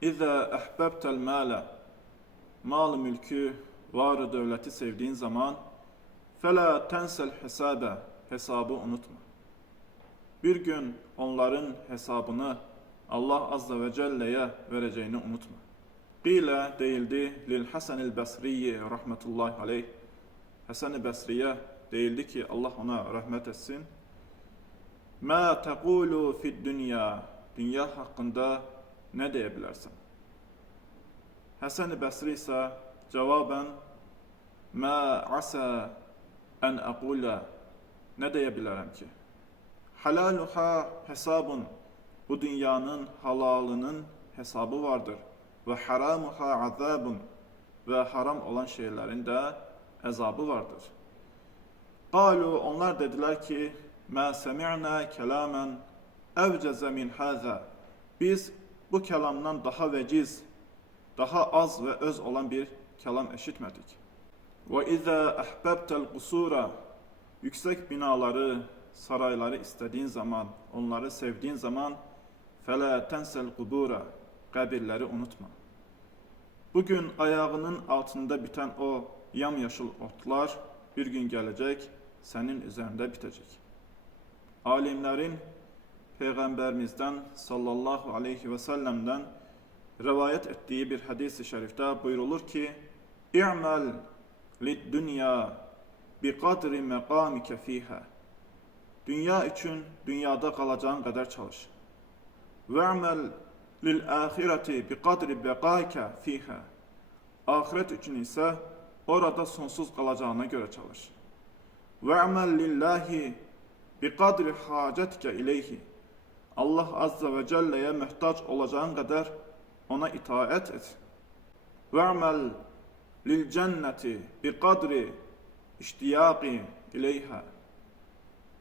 İza ehbebtel mâle mal mülkü, var devleti sevdiğin zaman fela tensel hesabe hesabı unutma. Bir gün onların hesabını Allah Azze ve Celle'ye vereceğini unutma. Qile değildi lil Hasanil Basriyi rahmetullahi aleyh. Hasan-ı Basri'ye değildi ki Allah ona rahmet etsin. Ma tekulu fid dünya dünya hakkında ne diyebilirsin? Hasan-ı Basri ise cevaben ma asa en akula ne diyebilirim ki? Halaluha hesabun bu dünyanın halalının hesabı vardır. Ve haramuha azabun ve haram olan şeylerin de azabı vardır. Qalu onlar dediler ki ma semi'na kelamen evceze min haza biz bu kelamdan daha veciz daha az ve öz olan bir kelam eşitmedik. Ve izâ ahbabtel kusura yüksek binaları, sarayları istediğin zaman, onları sevdiğin zaman fela tensel kubura kabirleri unutma. Bugün ayağının altında biten o yamyaşıl otlar bir gün gelecek, senin üzerinde bitecek. Alimlerin Peygamberimizden sallallahu aleyhi ve sellem'den rivayet ettiği bir hadis-i şerifte buyrulur ki İ'mel lid dünya bi kadri mekamike fiha Dünya için dünyada kalacağın kadar çalış. Ve'mel lil ahireti bi kadri bekaike fiha Ahiret için ise orada sonsuz kalacağına göre çalış. Ve'mel lillahi bi kadri hacetike ileyhi Allah Azze ve Celle'ye muhtaç olacağın kadar ona itaat et. Ve'mel lil cenneti bi kadri iştiyaki ileyha.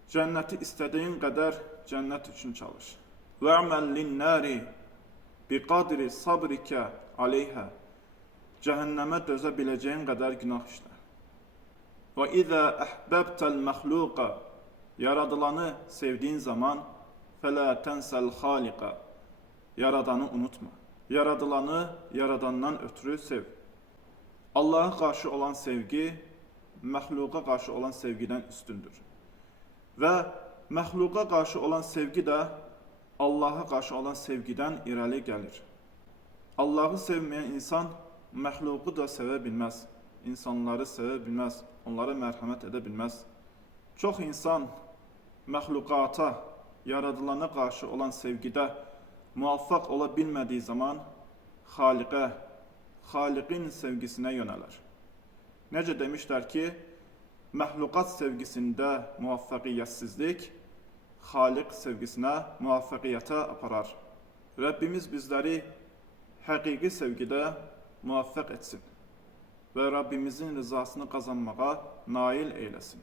Cenneti istediğin kadar cennet için çalış. Ve'mel lin nari bi kadri sabrike aleyha. Cehenneme dözebileceğin kadar günah işle. Ve izâ ehbebtel mahluka yaradılanı sevdiğin zaman فَلَا تَنْسَ الْخَالِقَ Yaradanı unutma. Yaradılanı yaradandan ötürü sev. Allah'a karşı olan sevgi, mehluka karşı olan sevgiden üstündür. Ve mehluka karşı olan sevgi de Allah'a karşı olan sevgiden irəli gelir. Allah'ı sevmeyen insan mehluku da sevebilmez. İnsanları sevebilmez. Onlara merhamet edebilmez. Çok insan mehlukata, yaradılana karşı olan sevgide muvaffak olabilmediği zaman Halik'e, Halik'in sevgisine yöneler. Nece demişler ki, mehlukat sevgisinde muvaffakiyetsizlik, Halik sevgisine muvaffakiyete aparar. Rabbimiz bizleri hakiki sevgide muvaffak etsin ve Rabbimizin rızasını kazanmağa nail eylesin.